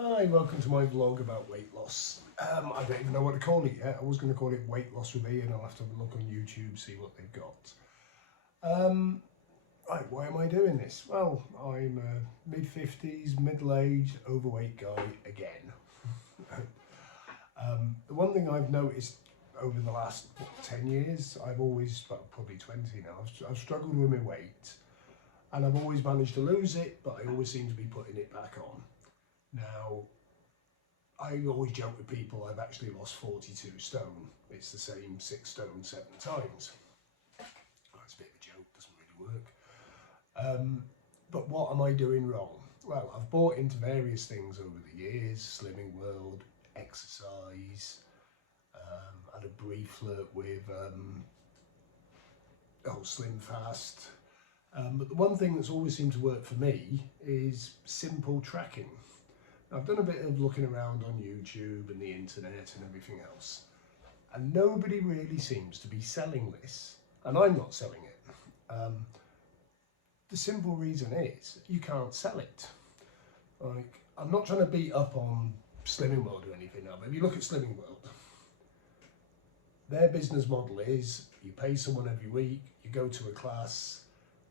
Hi, welcome to my vlog about weight loss. I don't even know what to call it yet. I was going to call it Weight Loss with Ian. I'll have to look on YouTube, see what they've got. Right, why am I doing this? Well, I'm a mid-50s, middle-aged, overweight guy again. The one thing I've noticed over the last 10 years, I've always, well, probably 20 now, I've struggled with my weight. And I've always managed to lose it, but I always seem to be putting it back on. Now, I always joke with people I've actually lost 42 stone. It's the same 6 stone 7 times. That's a bit of a joke, doesn't really work. But what am I doing wrong? Well, I've bought into various things over the years, Slimming World, exercise, had a brief flirt with Slim Fast. But the one thing that's always seemed to work for me is simple tracking. I've done a bit of looking around on YouTube and the internet and everything else, and nobody really seems to be selling this, and I'm not selling it. The simple reason is you can't sell it. Like, I'm not trying to beat up on Slimming World or anything now, but if you look at Slimming World, their business model is you pay someone every week, you go to a class,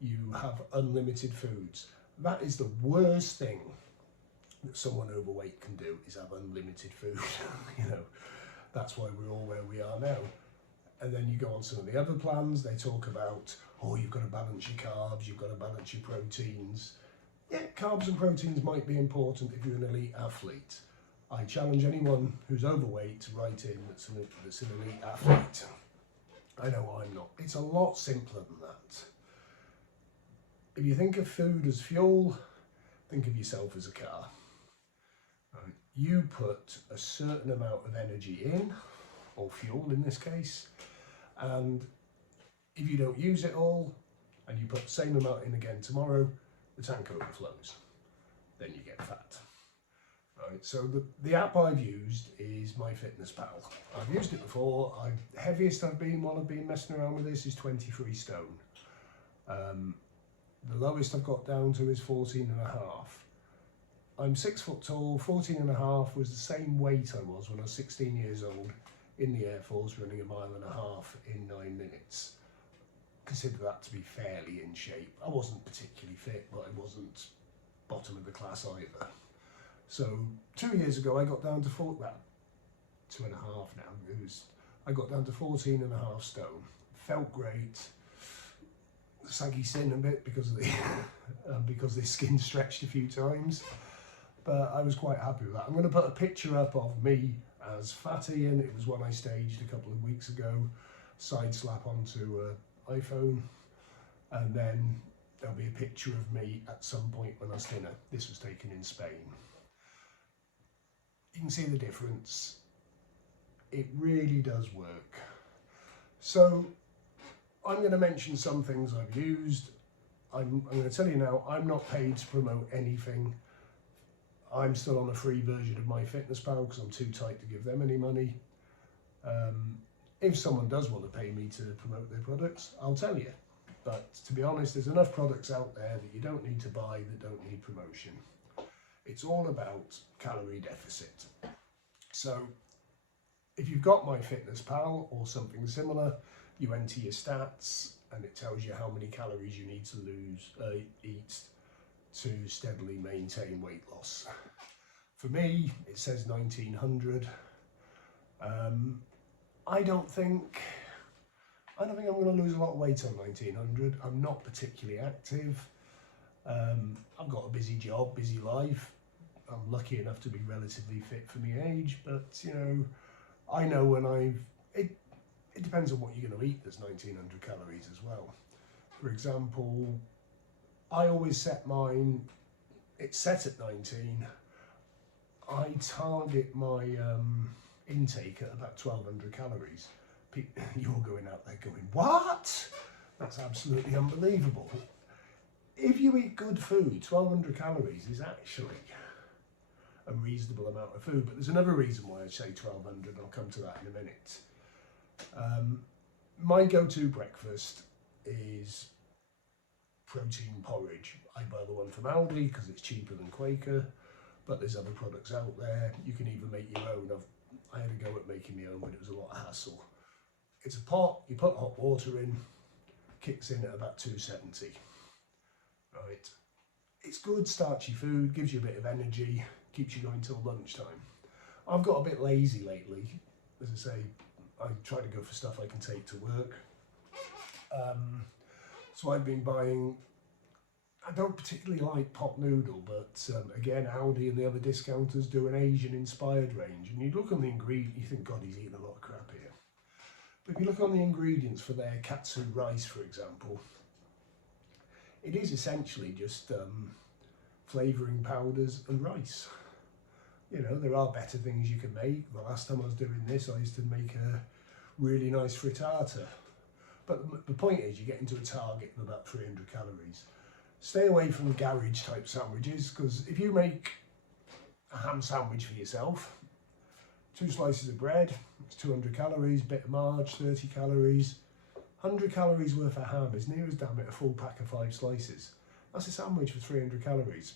you have unlimited foods. That is the worst thing that someone overweight can do, is have unlimited food. You know, that's why we're all where we are now. And then you go on some of the other plans, they talk about, oh, you've got to balance your carbs, you've got to balance your proteins. Yeah, carbs and proteins might be important if you're an elite athlete. I challenge anyone who's overweight to write in that's an elite athlete. I know I'm not. It's a lot simpler than that. If you think of food as fuel, think of yourself as a car. Right. You put a certain amount of energy in, or fuel in this case, and if you don't use it all, and you put the same amount in again tomorrow, the tank overflows. Then you get fat. Right. So the app I've used is MyFitnessPal. I've used it before. The heaviest I've been while I've been messing around with this is 23 stone. The lowest I've got down to is 14.5. I'm 6 foot tall. 14.5 was the same weight I was when I was 16 years old in the Air Force, running 1.5 miles in 9 minutes. Consider that to be fairly in shape. I wasn't particularly fit, but I wasn't bottom of the class either. So 2 years ago I got down to 2.5 now. I got down to 14.5 stone. Felt great. Saggy sin a bit because of the because the skin stretched a few times, but I was quite happy with that. I'm going to put a picture up of me as Fat Ian. It was one I staged a couple of weeks ago, side slap onto an iPhone, and then there'll be a picture of me at some point when I was thinner. This was taken in Spain. You can see the difference. It really does work. So I'm going to mention some things I've used. I'm going to tell you now, I'm not paid to promote anything. I'm still on a free version of MyFitnessPal because I'm too tight to give them any money. If someone does want to pay me to promote their products, I'll tell you. But to be honest, there's enough products out there that you don't need to buy that don't need promotion. It's all about calorie deficit. So if you've got MyFitnessPal or something similar, you enter your stats and it tells you how many calories you need to eat to steadily maintain weight loss. For me, it says 1900. I don't think I'm going to lose a lot of weight on 1900. I'm not particularly active. I've got a busy job, busy life. I'm lucky enough to be relatively fit for my age, but you know, I know when it depends on what you're going to eat. There's 1900 calories as well. For example, I always set mine, it's set at 19. I target my intake at about 1200 calories. You're going out there going, what? That's absolutely unbelievable. If you eat good food, 1200 calories is actually a reasonable amount of food. But there's another reason why I say 1200. I'll come to that in a minute. My go-to breakfast is protein porridge. I buy the one from Aldi because it's cheaper than Quaker, but there's other products out there. You can even make your own. I had a go at making my own, but it was a lot of hassle. It's a pot, you put hot water in, kicks in at about 270. Right. It's good starchy food, gives you a bit of energy, keeps you going till lunchtime. I've got a bit lazy lately. As I say, I try to go for stuff I can take to work. So I've been buying, I don't particularly like pot noodle, but again, Aldi and the other discounters do an Asian inspired range. And you look on the ingredients, you think, God, he's eating a lot of crap here. But if you look on the ingredients for their katsu rice, for example, it is essentially just flavouring powders and rice. You know, there are better things you can make. The last time I was doing this, I used to make a really nice frittata. But the point is, you get into a target of about 300 calories. Stay away from garage type sandwiches, because if you make a ham sandwich for yourself, 2 slices of bread, it's 200 calories, bit of marge, 30 calories. 100 calories worth of ham is near as damn it a full pack of 5 slices. That's a sandwich for 300 calories.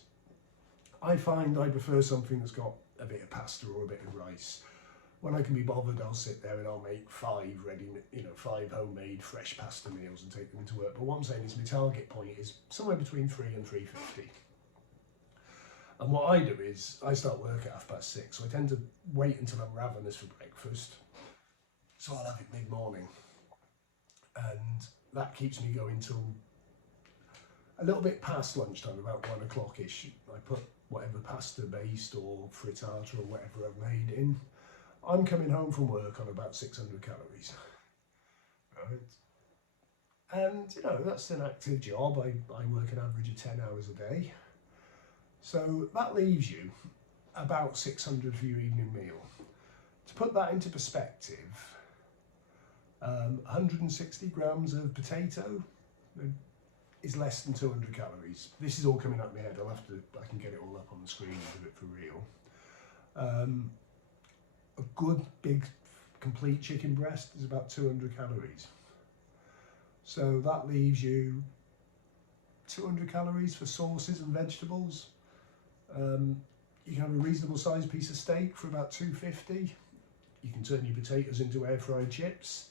I find I prefer something that's got a bit of pasta or a bit of rice. When I can be bothered, I'll sit there and I'll make 5 5 homemade fresh pasta meals and take them into work. But what I'm saying is my target point is somewhere between 3 and 350. And what I do is I start work at 6:30, so I tend to wait until I'm ravenous for breakfast. So I'll have it mid-morning. And that keeps me going till a little bit past lunchtime, about 1 o'clock-ish. I put whatever pasta based or frittata or whatever I've made in. I'm coming home from work on about 600 calories. Right? And, you know, that's an active job. I work an average of 10 hours a day. So that leaves you about 600 for your evening meal. To put that into perspective, 160 grams of potato is less than 200 calories. This is all coming up my head. I can get it all up on the screen and do it for real. A good big complete chicken breast is about 200 calories. So that leaves you 200 calories for sauces and vegetables. You can have a reasonable sized piece of steak for about 250. You can turn your potatoes into air fried chips,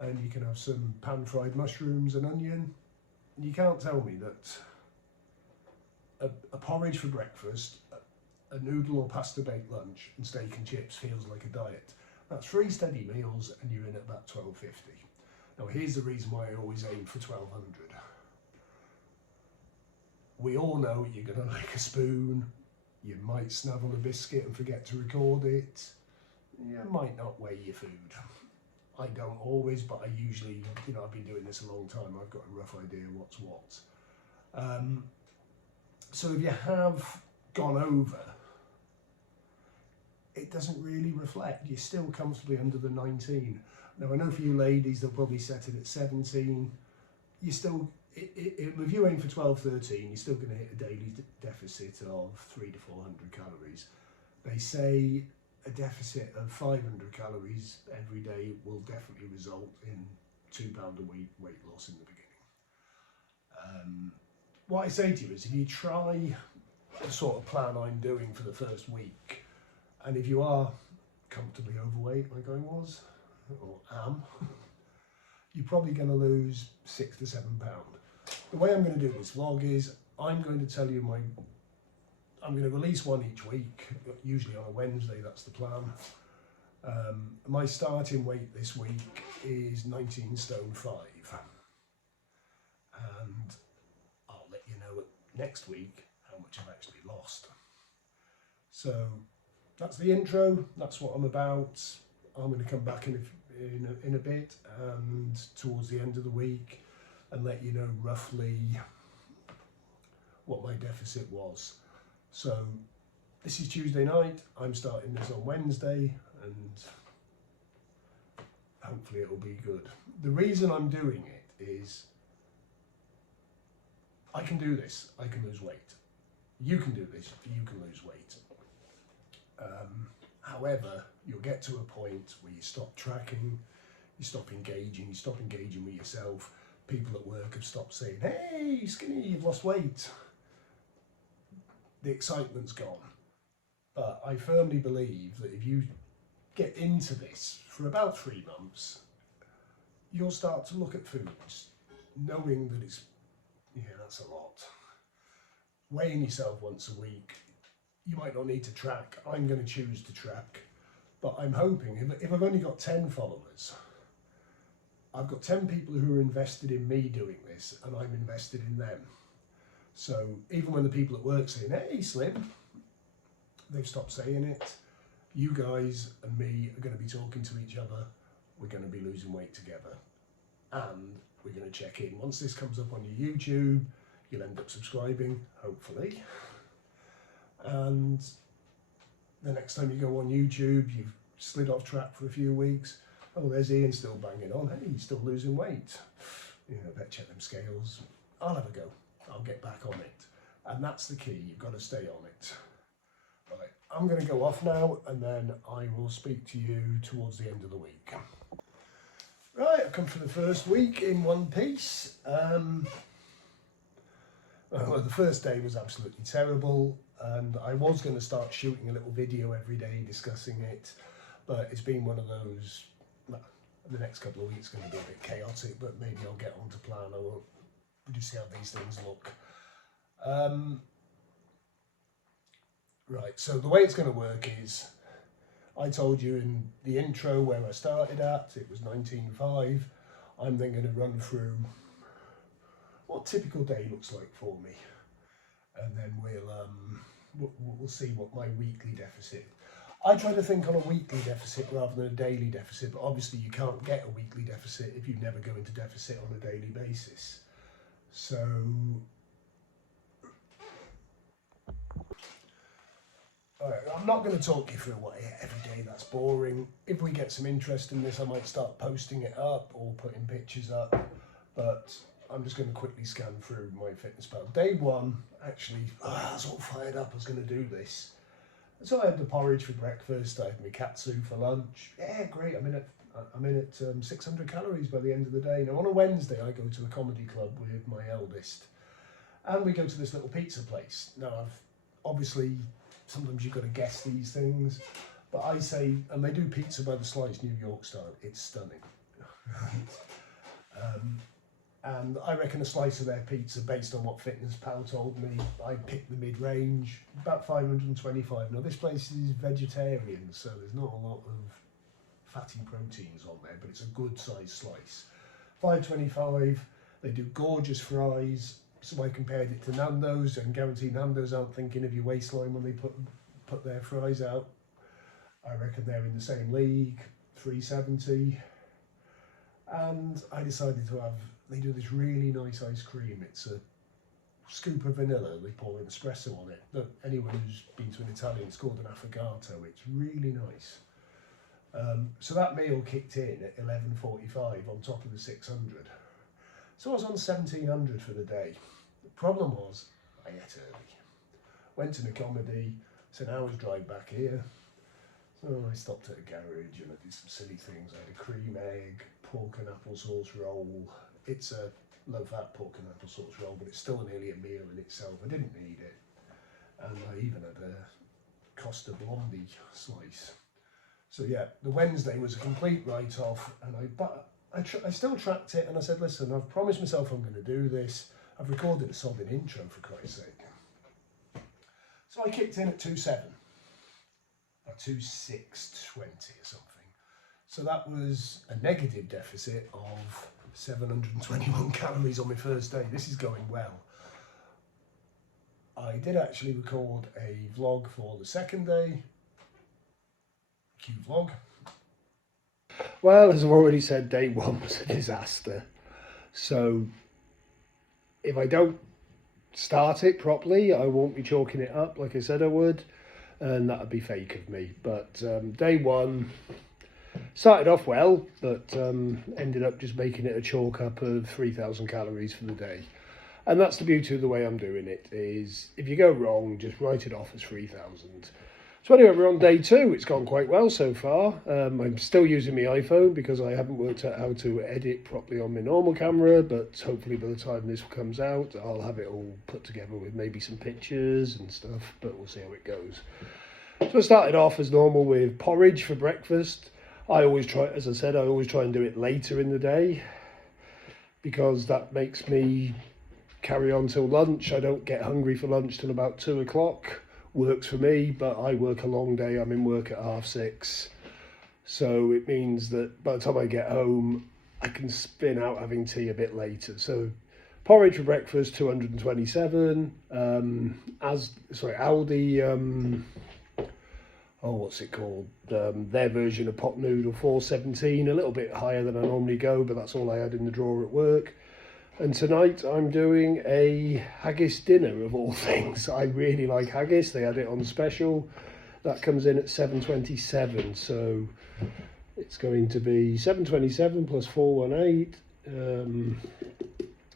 and you can have some pan fried mushrooms and onion. You can't tell me that a porridge for breakfast, a noodle or pasta baked lunch, and steak and chips feels like a diet. That's 3 steady meals and you're in at about 1250. Now here's the reason why I always aim for 1200. We all know you're going to lick a spoon, you might snavel a biscuit and forget to record it, you might not weigh your food. I don't always, but I usually, you know, I've been doing this a long time, I've got a rough idea what's what. So if you have gone over, it doesn't really reflect. You're still comfortably under the 19. Now I know for you ladies, they'll probably set it at 17. You're still, if you aim for 12, 13, you're still going to hit a daily deficit of 300 to 400 calories. They say a deficit of 500 calories every day will definitely result in £2 a week weight loss in the beginning. What I say to you is, if you try the sort of plan I'm doing for the first week, and if you are comfortably overweight like I was, or am, you're probably going to lose 6 to 7 pounds. The way I'm going to do this vlog is, I'm going to tell you I'm going to release one each week, usually on a Wednesday, that's the plan. My starting weight this week is 19 stone 5. And I'll let you know next week how much I've actually lost. So that's the intro, that's what I'm about. I'm going to come back in a bit and towards the end of the week and let you know roughly what my deficit was. So this is Tuesday night, I'm starting this on Wednesday, and hopefully it'll be good. The reason I'm doing it is I can do this, I can lose weight. You can do this, you can lose weight. However, you'll get to a point where you stop tracking, you stop engaging with yourself. People at work have stopped saying, hey, skinny, you've lost weight. The excitement's gone. But I firmly believe that if you get into this for about 3 months, you'll start to look at foods, knowing that it's, that's a lot. Weighing yourself once a week, you might not need to track. I'm going to choose to track, but I'm hoping if I've only got 10 followers, I've got 10 people who are invested in me doing this, and I'm invested in them. So even when the people at work saying, "Hey, Slim," they've stopped saying it. You guys and me are going to be talking to each other. We're going to be losing weight together, and we're going to check in. Once this comes up on your YouTube, you'll end up subscribing, hopefully. And the next time you go on YouTube, you've slid off track for a few weeks. Oh, there's Ian still banging on. Hey, he's still losing weight. I better check them scales. I'll have a go. I'll get back on it. And that's the key. You've got to stay on it. Right, I'm going to go off now, and then I will speak to you towards the end of the week. Right, I've come for the first week in one piece. Well, the first day was absolutely terrible, and I was going to start shooting a little video every day discussing it, but it's been one of those, well, the next couple of weeks are going to be a bit chaotic, but maybe I'll get on to plan. I won't. We'll just see how these things look. Right, so the way it's going to work is, I told you in the intro where I started at, it was 19.5. I'm then going to run through what typical day looks like for me, and then we'll see what my weekly deficit. I try to think on a weekly deficit rather than a daily deficit, but obviously you can't get a weekly deficit if you never go into deficit on a daily basis. So I'm not going to talk you through what I eat every day, that's boring. If we get some interest in this, I might start posting it up or putting pictures up, but I'm just going to quickly scan through MyFitnessPal. Day one, actually, I was all fired up, I was going to do this. So I had the porridge for breakfast, I had my katsu for lunch. Yeah, great, I'm in at 600 calories by the end of the day. Now on a Wednesday, I go to a comedy club with my eldest, and we go to this little pizza place. Now obviously, sometimes you've got to guess these things, but I say, and they do pizza by the slice, New York style. It's stunning. And I reckon a slice of their pizza, based on what FitnessPal told me, I picked the mid-range, about 525. Now this place is vegetarian, so there's not a lot of fatty proteins on there, but it's a good size slice. 525, they do gorgeous fries. So I compared it to Nando's, and guarantee Nando's aren't thinking of your waistline when they put their fries out. I reckon they're in the same league, 370. And I decided to have, they do this really nice ice cream. It's a scoop of vanilla, they pour an espresso on it. Look, anyone who's been to an Italian, it's called an affogato. It's really nice. So that meal kicked in at 11.45 on top of the 600. So I was on 1700 for the day. The problem was, I ate early. Went to my comedy, it's an hour's drive back here. So I stopped at a garage and I did some silly things. I had a cream egg, pork and applesauce roll. It's a low-fat pork and applesauce roll, but it's still nearly a meal in itself. I didn't need it. And I even had a Costa Blondie slice. So yeah, the Wednesday was a complete write-off, and I still tracked it, and I said, listen, I've promised myself I'm going to do this. I've recorded a sobbing intro, for Christ's sake. So I kicked in at 2.7, or 2.620 or something. So that was a negative deficit of 721 calories on my first day. This is going well. I did actually record a vlog for the second day, vlog. Well, as I've already said, day one was a disaster. So if I don't start it properly, I won't be chalking it up like I said I would, and that would be fake of me. But day one started off well, but ended up just making it a chalk up of 3,000 calories for the day. And that's the beauty of the way I'm doing it, is if you go wrong, just write it off as 3,000. So anyway, we're on day two. It's gone quite well so far. I'm still using my iPhone because I haven't worked out how to edit properly on my normal camera, but hopefully by the time this comes out, I'll have it all put together with maybe some pictures and stuff, but we'll see how it goes. So I started off as normal with porridge for breakfast. I always try, as I said, I always try and do it later in the day because that makes me carry on till lunch. I don't get hungry for lunch till about 2 o'clock. Works for me, but I work a long day. I'm in work at 6:30. So it means that by the time I get home, I can spin out having tea a bit later. So porridge for breakfast, 227. Aldi, what's it called? Their version of pot noodle, 417, a little bit higher than I normally go, but that's all I had in the drawer at work. And tonight I'm doing a haggis dinner of all things. I really like haggis. They had it on special. That comes in at 7.27, so it's going to be 7.27 plus 418,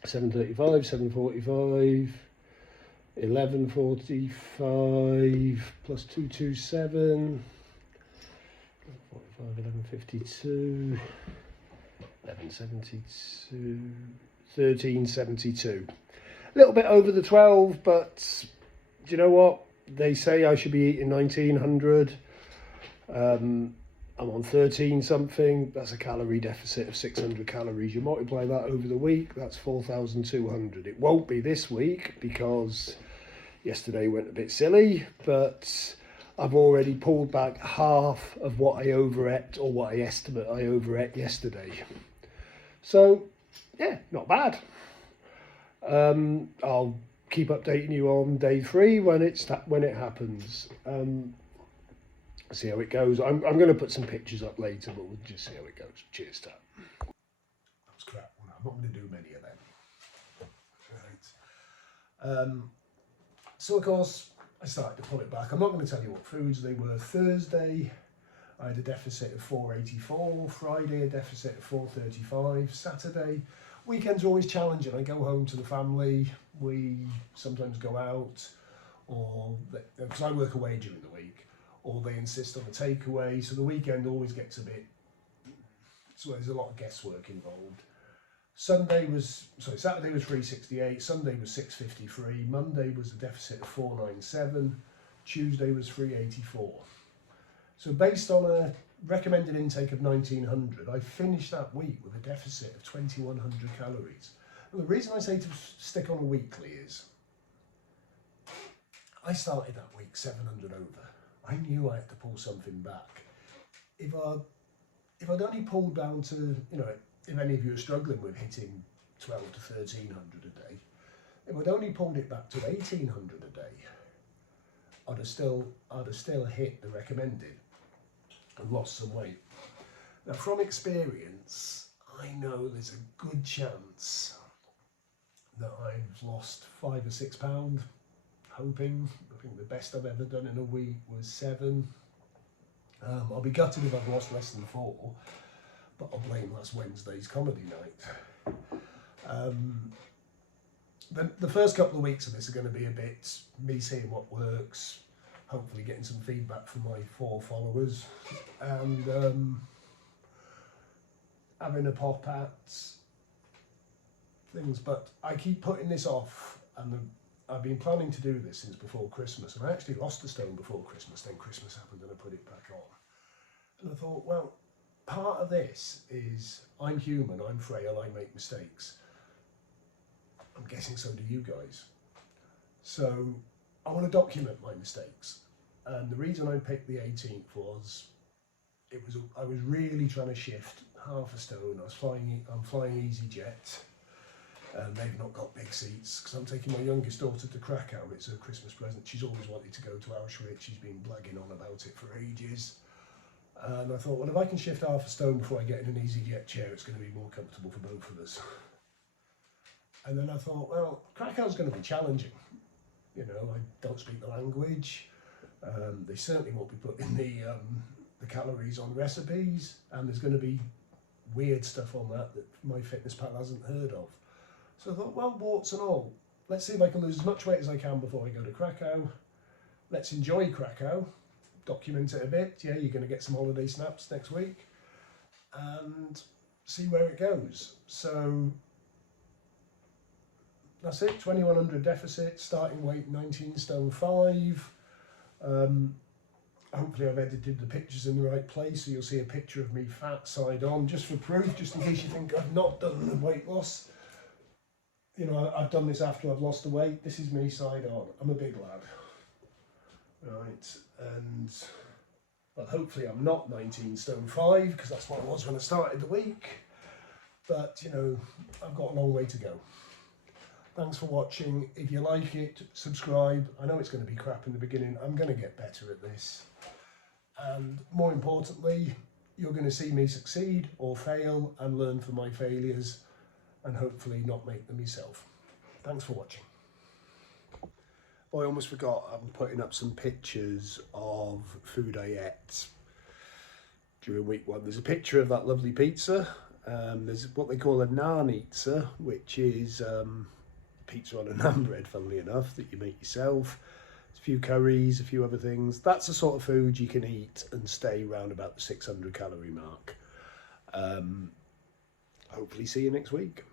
7.35, 7.45, 11.45 plus 227, 45, 11.52, 11.72, 13.72. A little bit over the 12, but do you know what? They say I should be eating 1900. I'm on 13 something. That's a calorie deficit of 600 calories. You multiply that over the week, that's 4,200. It won't be this week because yesterday went a bit silly, but I've already pulled back half of what I overate, or what I estimate I overate yesterday. So yeah, not bad. I'll keep updating you on day 3 when it happens. See how it goes. I'm going to put some pictures up later, but we'll just see how it goes. Cheers, Tat. That was crap. I'm not going to do many of them. Right. So of course I started to pull it back. I'm not going to tell you what foods they were. Thursday I had a deficit of 484. Friday a deficit of 435. Saturday. Weekends are always challenging. I go home to the family. We sometimes go out, or because I work away during the week, or they insist on a takeaway. So the weekend always gets a bit. So there's a lot of guesswork involved. Saturday was 368. Sunday was 653. Monday was a deficit of 497. Tuesday was 384. So based on a recommended intake of 1900, I finished that week with a deficit of 2100 calories. And the reason I say to stick on a weekly is I started that week 700 over. I knew I had to pull something back. If I'd only pulled down to, if any of you are struggling with hitting 12 to 1300 a day, if I'd only pulled it back to 1800 a day, I'd have still hit the recommended and lost some weight. Now, from experience, I know there's a good chance that I've lost 5 or 6 pounds, hoping. I think the best I've ever done in a week was 7. I'll be gutted if I've lost less than 4, but I'll blame last Wednesday's comedy night. The first couple of weeks of this are going to be a bit me seeing what works, hopefully getting some feedback from my 4 followers, and having a pop at things. But I keep putting this off, and I've been planning to do this since before Christmas, and I actually lost a stone before Christmas. Then Christmas happened and I put it back on. And I thought, well, part of this is I'm human, I'm frail, I make mistakes. I'm guessing so do you guys. So I want to document my mistakes. And the reason I picked the 18th was I was really trying to shift half a stone. I'm flying 𝐒𝐍𝐃. And they've not got big seats because I'm taking my youngest daughter to Krakow. It's her Christmas present. She's always wanted to go to Auschwitz. She's been blagging on about it for ages. And I thought, well, if I can shift half a stone before I get in an 𝐒𝐍𝐃 chair, it's going to be more comfortable for both of us. And then I thought, well, Krakow's going to be challenging. I don't speak the language. They certainly won't be putting the calories on recipes, and there's going to be weird stuff on that MyFitnessPal hasn't heard of. So I thought, well, warts and all, let's see if I can lose as much weight as I can before I go to Krakow. Let's enjoy Krakow, document it a bit. Yeah, you're going to get some holiday snaps next week, and see where it goes. So that's it, 2100 deficit, starting weight 19 stone 5. Hopefully I've edited the pictures in the right place, so you'll see a picture of me fat side on, just for proof, just in case you think I've not done the weight loss. You know, I've done this after I've lost the weight. This is me side on. I'm a big lad. Right, and well, hopefully I'm not 19 stone 5, because that's what I was when I started the week. But, you know, I've got a long way to go. Thanks for watching. If you like it, subscribe. I know it's going to be crap in the beginning. I'm going to get better at this. And more importantly, you're going to see me succeed or fail and learn from my failures and hopefully not make them myself. Thanks for watching. Oh, I almost forgot, I'm putting up some pictures of food I ate during week 1. There's a picture of that lovely pizza. There's what they call a 𝐓𝐷𝐄𝐋𝐿, which is pizza on a naan bread, funnily enough, that you make yourself. A few curries, a few other things. That's the sort of food you can eat and stay around about the 600 calorie mark. Hopefully see you next week.